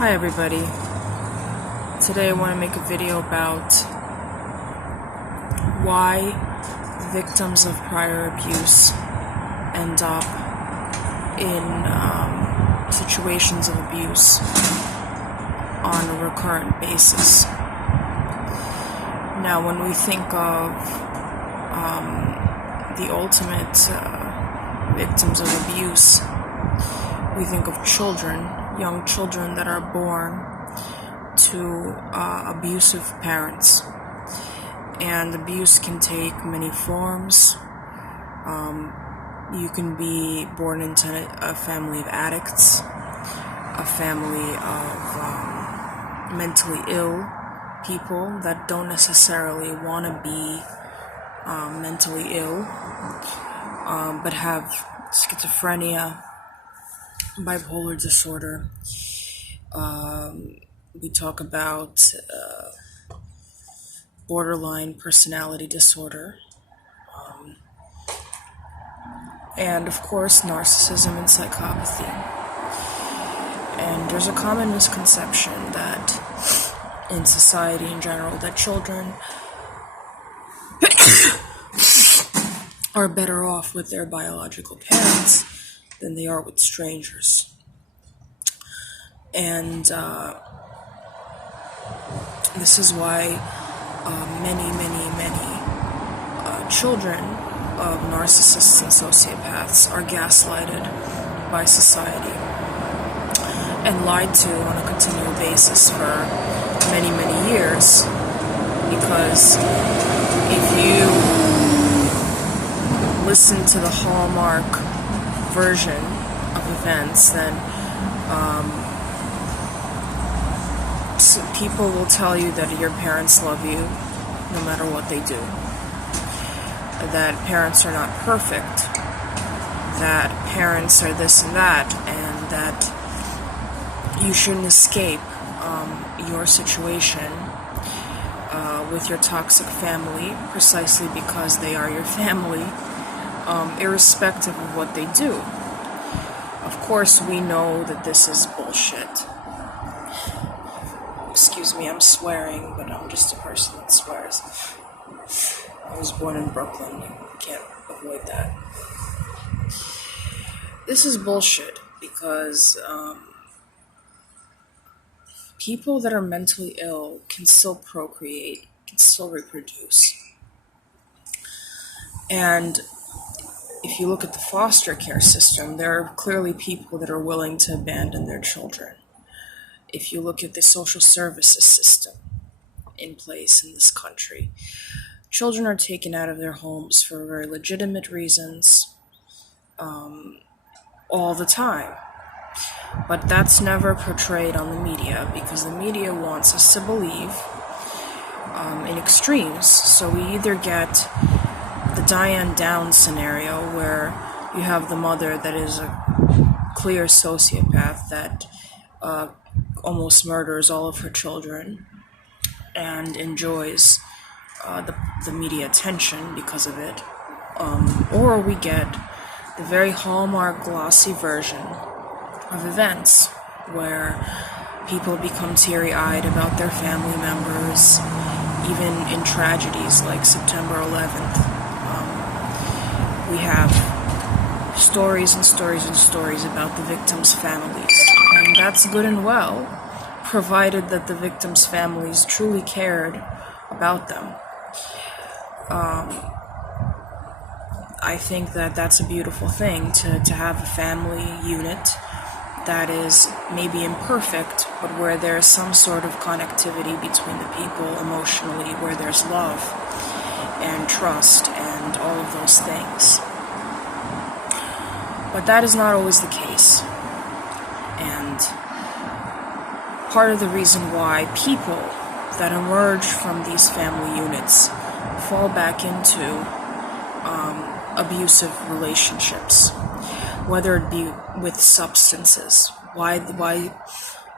Hi everybody. Today I want to make a video about why victims of prior abuse end up in situations of abuse on a recurrent basis. Now, when we think of the ultimate victims of abuse, we think of children, young children that are born to abusive parents. And abuse can take many forms. You can be born into a family of addicts, a family of mentally ill people that don't necessarily want to be mentally ill, but have schizophrenia, bipolar disorder. We talk about borderline personality disorder, and of course narcissism and psychopathy. And there's a common misconception that in society in general that children are better off with their biological parents than they are with strangers. And this is why many children of narcissists and sociopaths are gaslighted by society and lied to on a continual basis for many years. Because if you listen to the Hallmark version of events, then people will tell you that your parents love you no matter what they do, that parents are not perfect, that parents are this and that, and that you shouldn't escape your situation with your toxic family precisely because they are your family, irrespective of what they do. Of course, we know that this is bullshit. Excuse me, I'm swearing, but I'm just a person that swears. I was born in Brooklyn. Can't avoid that. This is bullshit because people that are mentally ill can still procreate, can still reproduce. And if you look at the foster care system, there are clearly people that are willing to abandon their children. If you look at the social services system in place in this country, children are taken out of their homes for very legitimate reasons all the time. But that's never portrayed on the media because the media wants us to believe in extremes. So we either get the Diane Downs scenario where you have the mother that is a clear sociopath that almost murders all of her children and enjoys the media attention because of it, or we get the very Hallmark glossy version of events where people become teary-eyed about their family members, even in tragedies like September 11th. We have stories and stories and stories about the victims' families, and that's good and well, provided that the victims' families truly cared about them. I think that that's a beautiful thing, to have a family unit that is maybe imperfect, but where there's some sort of connectivity between the people emotionally, where there's love and trust and all of those things. But that is not always the case. And part of the reason why people that emerge from these family units fall back into abusive relationships, whether it be with substances, why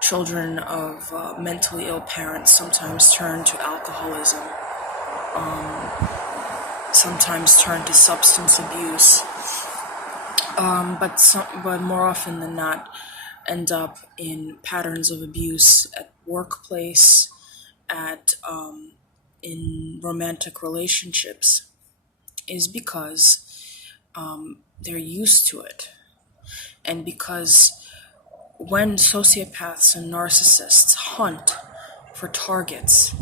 children of mentally ill parents sometimes turn to alcoholism, sometimes turn to substance abuse, but more often than not, end up in patterns of abuse at workplace, at in romantic relationships, is because they're used to it. And because when sociopaths and narcissists hunt for targets,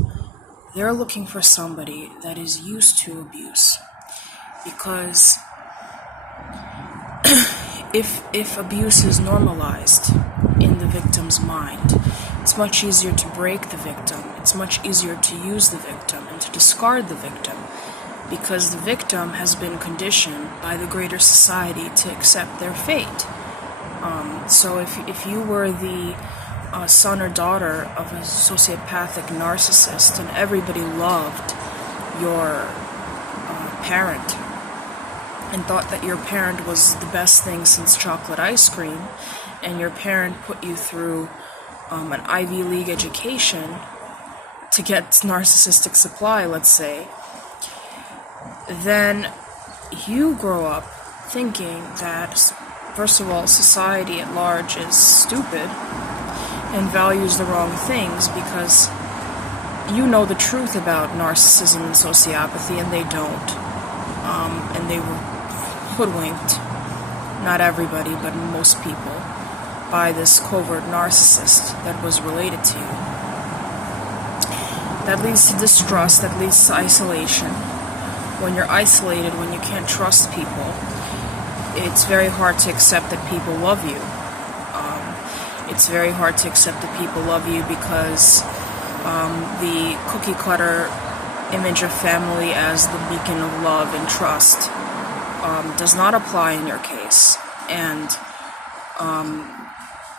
they're looking for somebody that is used to abuse. Because if abuse is normalized in the victim's mind, it's much easier to break the victim. It's much easier to use the victim and to discard the victim, because the victim has been conditioned by the greater society to accept their fate. So if you were the son or daughter of a sociopathic narcissist and everybody loved your parent and thought that your parent was the best thing since chocolate ice cream, and your parent put you through an Ivy League education to get narcissistic supply, let's say, then you grow up thinking that, first of all, society at large is stupid and values the wrong things, because you know the truth about narcissism and sociopathy and they don't. And they were hoodwinked, not everybody, but most people, by this covert narcissist that was related to you. That leads to distrust, that leads to isolation. When you're isolated, when you can't trust people, it's very hard to accept that people love you. It's very hard to accept that people love you because the cookie cutter image of family as the beacon of love and trust does not apply in your case. And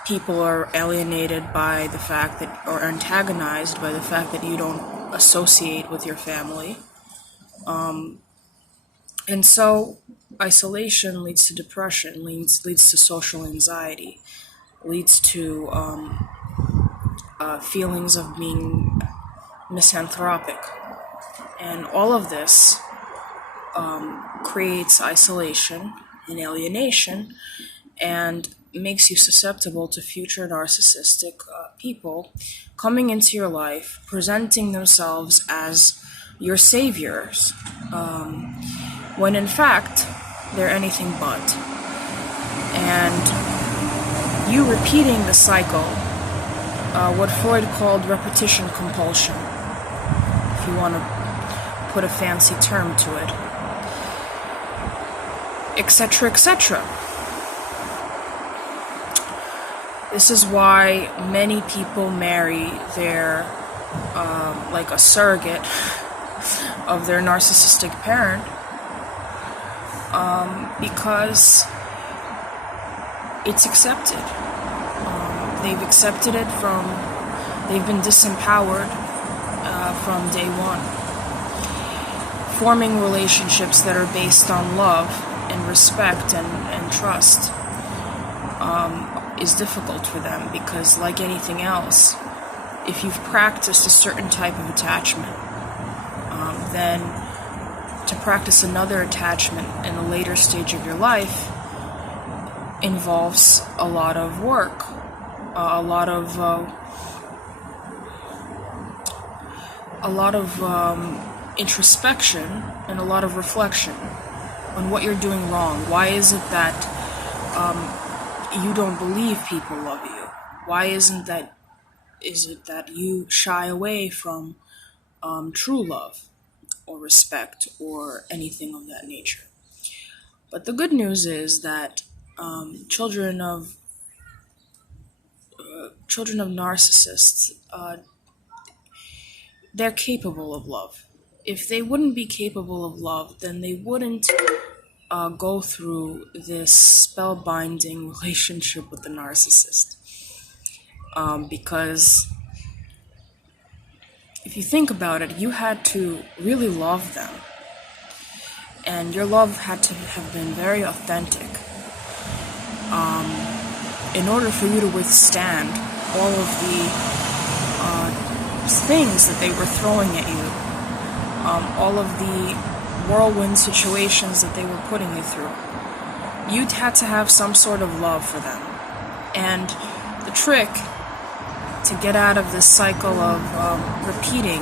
people are alienated by the fact that, or antagonized by the fact that you don't associate with your family. And so isolation leads to depression, leads to social anxiety, leads to feelings of being misanthropic. And all of this creates isolation and alienation and makes you susceptible to future narcissistic people coming into your life, presenting themselves as your saviors, when in fact they're anything but. And you repeating the cycle, what Freud called repetition compulsion, if you want to put a fancy term to it, etc., etc. This is why many people marry their, like a surrogate of their narcissistic parent, because it's accepted. They've accepted it they've been disempowered from day one. Forming relationships that are based on love and respect and trust is difficult for them, because like anything else, if you've practiced a certain type of attachment, then to practice another attachment in a later stage of your life involves a lot of work, a lot of introspection and a lot of reflection on what you're doing wrong. Why is it that you don't believe people love you? Why is it that you shy away from true love or respect or anything of that nature? But the good news is that children of narcissists, they're capable of love. If they wouldn't be capable of love, then they wouldn't go through this spellbinding relationship with the narcissist. Because if you think about it, you had to really love them. And your love had to have been very authentic in order for you to withstand all of the things that they were throwing at you, all of the whirlwind situations that they were putting you through. You'd had to have some sort of love for them. And The trick to get out of this cycle of repeating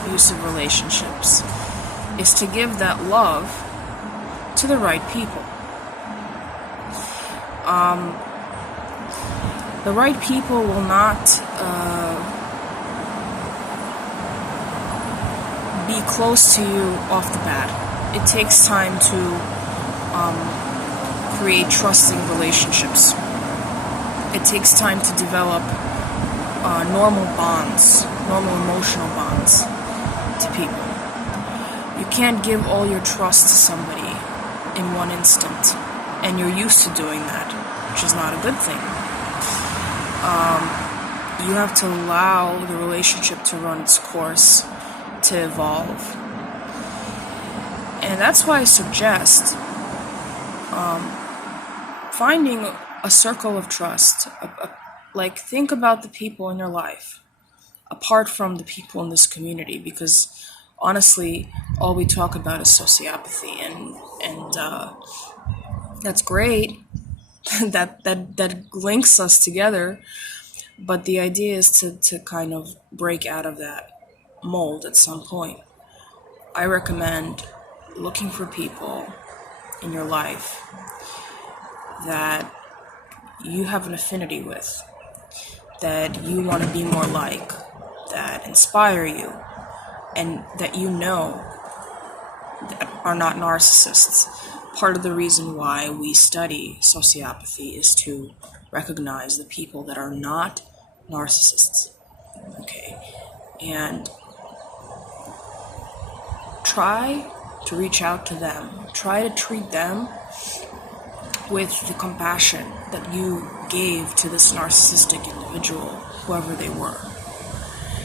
abusive relationships is to give that love to the right people. The right people will not be close to you off the bat. It takes time to create trusting relationships. It takes time to develop normal bonds, normal emotional bonds to people. You can't give all your trust to somebody in one instant, and you're used to doing that, which is not a good thing. You have to allow the relationship to run its course, to evolve. And that's why I suggest finding a circle of trust. Like, think about the people in your life, apart from the people in this community, because honestly, all we talk about is sociopathy, and that's great. that links us together, but the idea is to kind of break out of that mold at some point. I recommend looking for people in your life that you have an affinity with, that you want to be more like, that inspire you, and that you know that are not narcissists. Part of the reason why we study sociopathy is to recognize the people that are not narcissists. Okay, and try to reach out to them. Try to treat them with the compassion that you gave to this narcissistic individual, whoever they were.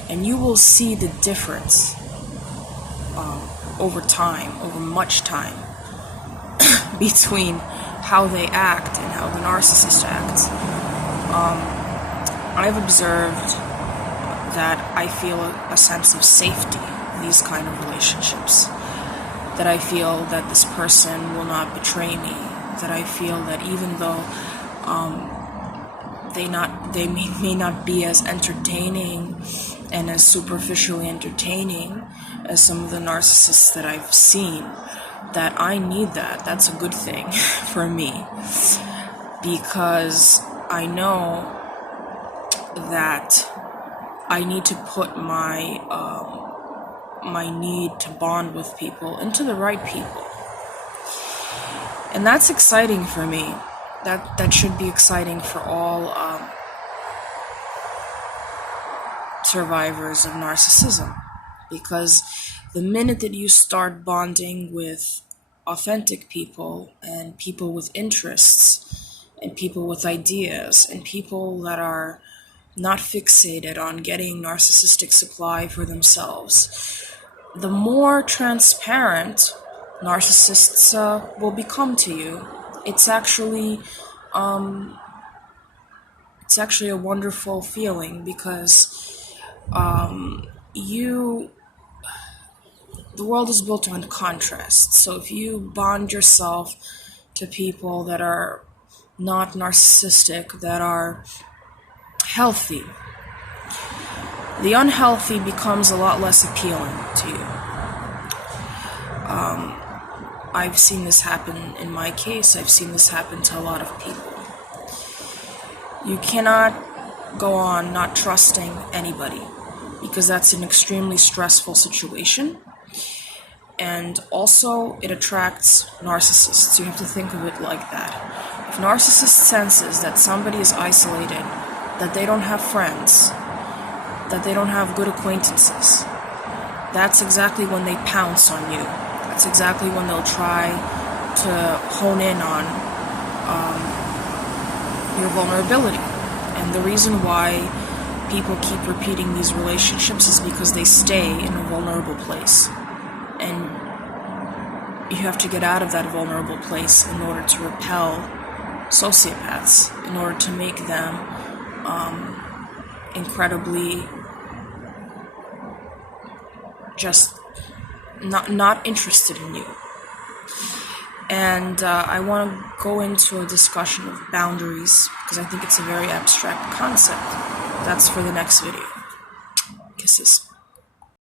And you will see the difference over time, over much time, between how they act and how the narcissist acts. I've observed that I feel a sense of safety in these kind of relationships, that I feel that this person will not betray me, that I feel that even though they may not be as entertaining and as superficially entertaining as some of the narcissists that I've seen, that I need that. That's a good thing for me, because I know that I need to put my need to bond with people into the right people. And that's exciting for me. That should be exciting for all survivors of narcissism, because the minute that you start bonding with authentic people and people with interests and people with ideas and people that are not fixated on getting narcissistic supply for themselves, the more transparent narcissists will become to you. It's actually a wonderful feeling, because the world is built on contrast. So if you bond yourself to people that are not narcissistic, that are healthy, the unhealthy becomes a lot less appealing to you. I've seen this happen in my case. I've seen this happen to a lot of people. You cannot go on not trusting anybody, because that's an extremely stressful situation. And also, it attracts narcissists. You have to think of it like that. If narcissist senses that somebody is isolated, that they don't have friends, that they don't have good acquaintances, that's exactly when they pounce on you. That's exactly when they'll try to hone in on your vulnerability. And the reason why people keep repeating these relationships is because they stay in a vulnerable place. And you have to get out of that vulnerable place in order to repel sociopaths, in order to make them incredibly just not interested in you. And I want to go into a discussion of boundaries because I think it's a very abstract concept. That's for the next video. Kisses.